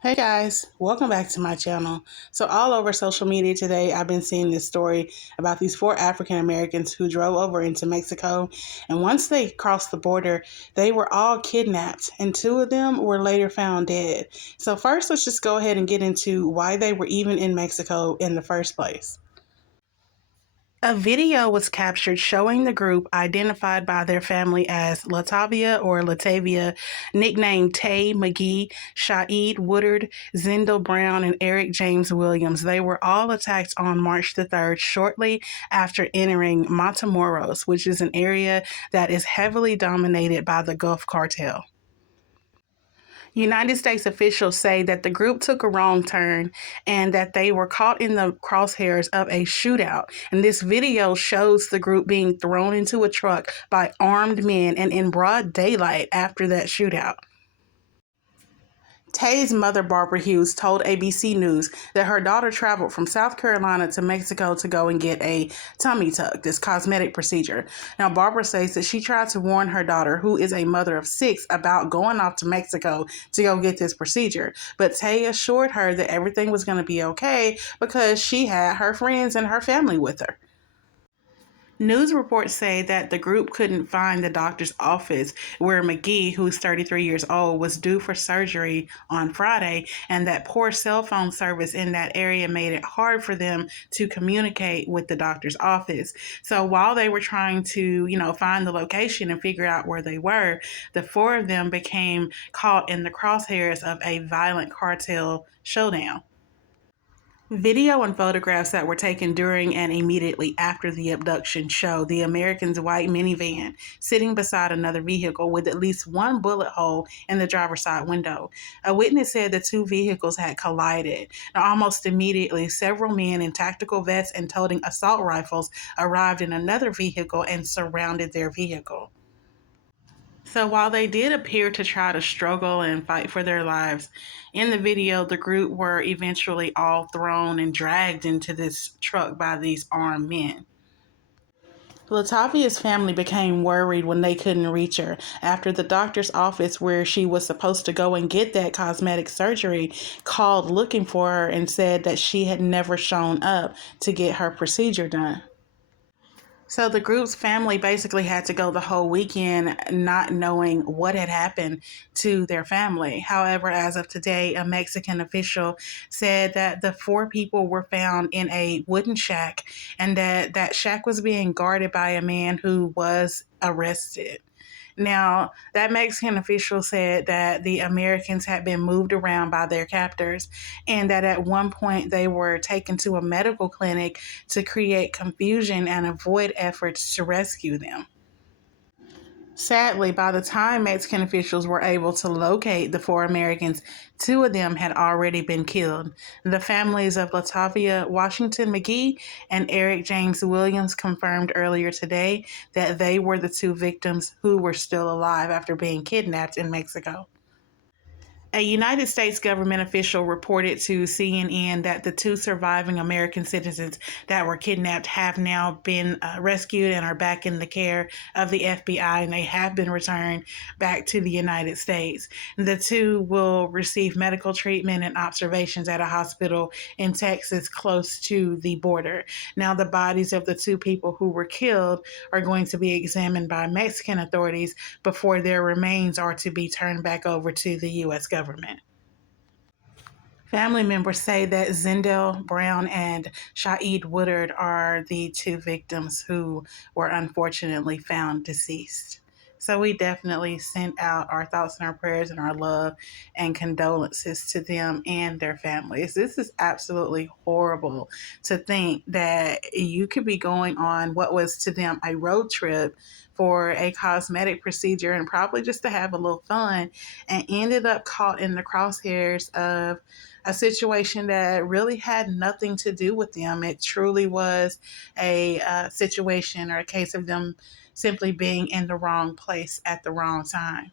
Hey guys, welcome back to my channel. So all over social media today, I've been seeing this story about these four African Americans who drove over into Mexico. And once they crossed the border, they were all kidnapped and two of them were later found dead. So first, let's just go ahead and get into why they were even in Mexico in the first place. A video was captured showing the group, identified by their family as Latavia or Latavia, nicknamed Tay McGee, Shaeed Woodard, Zindel Brown, and Eric James Williams. They were all attacked on March the 3rd, shortly after entering Matamoros, which is an area that is heavily dominated by the Gulf Cartel. United States officials say that the group took a wrong turn and that they were caught in the crosshairs of a shootout. And this video shows the group being thrown into a truck by armed men and in broad daylight after that shootout. Tay's mother, Barbara Hughes, told ABC News that her daughter traveled from South Carolina to Mexico to go and get a tummy tuck, this cosmetic procedure. Now, Barbara says that she tried to warn her daughter, who is a mother of 6, about going off to Mexico to go get this procedure. But Tay assured her that everything was going to be okay because she had her friends and her family with her. News reports say that the group couldn't find the doctor's office where McGee, who's 33 years old, was due for surgery on Friday, and that poor cell phone service in that area made it hard for them to communicate with the doctor's office. So while they were trying to, find the location and figure out where they were, the four of them became caught in the crosshairs of a violent cartel showdown. Video and photographs that were taken during and immediately after the abduction show the Americans' white minivan sitting beside another vehicle with at least one bullet hole in the driver's side window. A witness said the two vehicles had collided. Now, almost immediately, several men in tactical vests and toting assault rifles arrived in another vehicle and surrounded their vehicle. So while they did appear to try to struggle and fight for their lives, in the video, the group were eventually all thrown and dragged into this truck by these armed men. Latavia's family became worried when they couldn't reach her after the doctor's office where she was supposed to go and get that cosmetic surgery called looking for her and said that she had never shown up to get her procedure done. So the group's family basically had to go the whole weekend not knowing what had happened to their family. However, as of today, a Mexican official said that the four people were found in a wooden shack and that shack was being guarded by a man who was arrested. Now, that Mexican official said that the Americans had been moved around by their captors and that at one point they were taken to a medical clinic to create confusion and avoid efforts to rescue them. Sadly, by the time Mexican officials were able to locate the four Americans, two of them had already been killed. The families of Latavia Washington McGee and Eric James Williams confirmed earlier today that they were the two victims who were still alive after being kidnapped in Mexico. A United States government official reported to CNN that the two surviving American citizens that were kidnapped have now been rescued and are back in the care of the FBI, and they have been returned back to the United States. The two will receive medical treatment and observations at a hospital in Texas close to the border. Now, the bodies of the two people who were killed are going to be examined by Mexican authorities before their remains are to be turned back over to the U.S. government. Family members say that Zindel Brown and Shaeed Woodard are the two victims who were unfortunately found deceased. So we definitely send out our thoughts and our prayers and our love and condolences to them and their families. This is absolutely horrible to think that you could be going on what was to them a road trip for a cosmetic procedure and probably just to have a little fun and ended up caught in the crosshairs of a situation that really had nothing to do with them. It truly was a situation or a case of them simply being in the wrong place at the wrong time.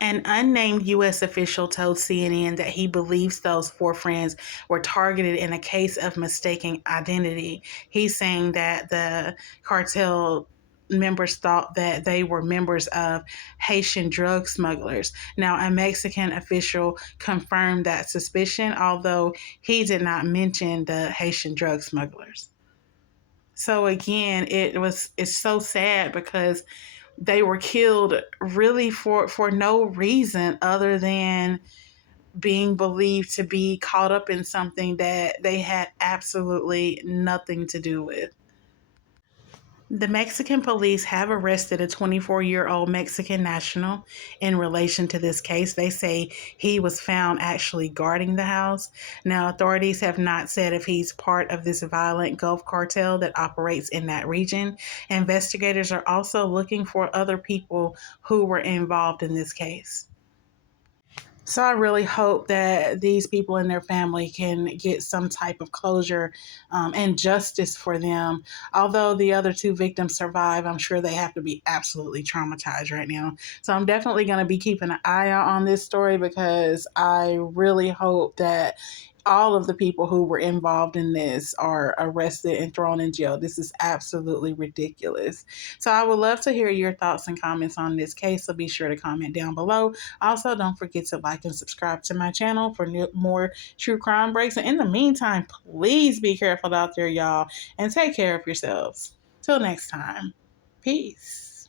An unnamed U.S. official told CNN that he believes those four friends were targeted in a case of mistaken identity. He's saying that the cartel members thought that they were members of Haitian drug smugglers. Now, a Mexican official confirmed that suspicion, although he did not mention the Haitian drug smugglers. So again, it's so sad because they were killed really for no reason other than being believed to be caught up in something that they had absolutely nothing to do with. The Mexican police have arrested a 24-year-old Mexican national in relation to this case. They say he was found actually guarding the house. Now, authorities have not said if he's part of this violent Gulf cartel that operates in that region. Investigators are also looking for other people who were involved in this case. So I really hope that these people and their family can get some type of closure and justice for them. Although the other two victims survive, I'm sure they have to be absolutely traumatized right now. So I'm definitely going to be keeping an eye out on this story because I really hope that all of the people who were involved in this are arrested and thrown in jail. This is absolutely ridiculous. So I would love to hear your thoughts and comments on this case. So be sure to comment down below. Also, don't forget to like and subscribe to my channel for more true crime breaks. And in the meantime, please be careful out there, y'all, and take care of yourselves. Till next time, peace.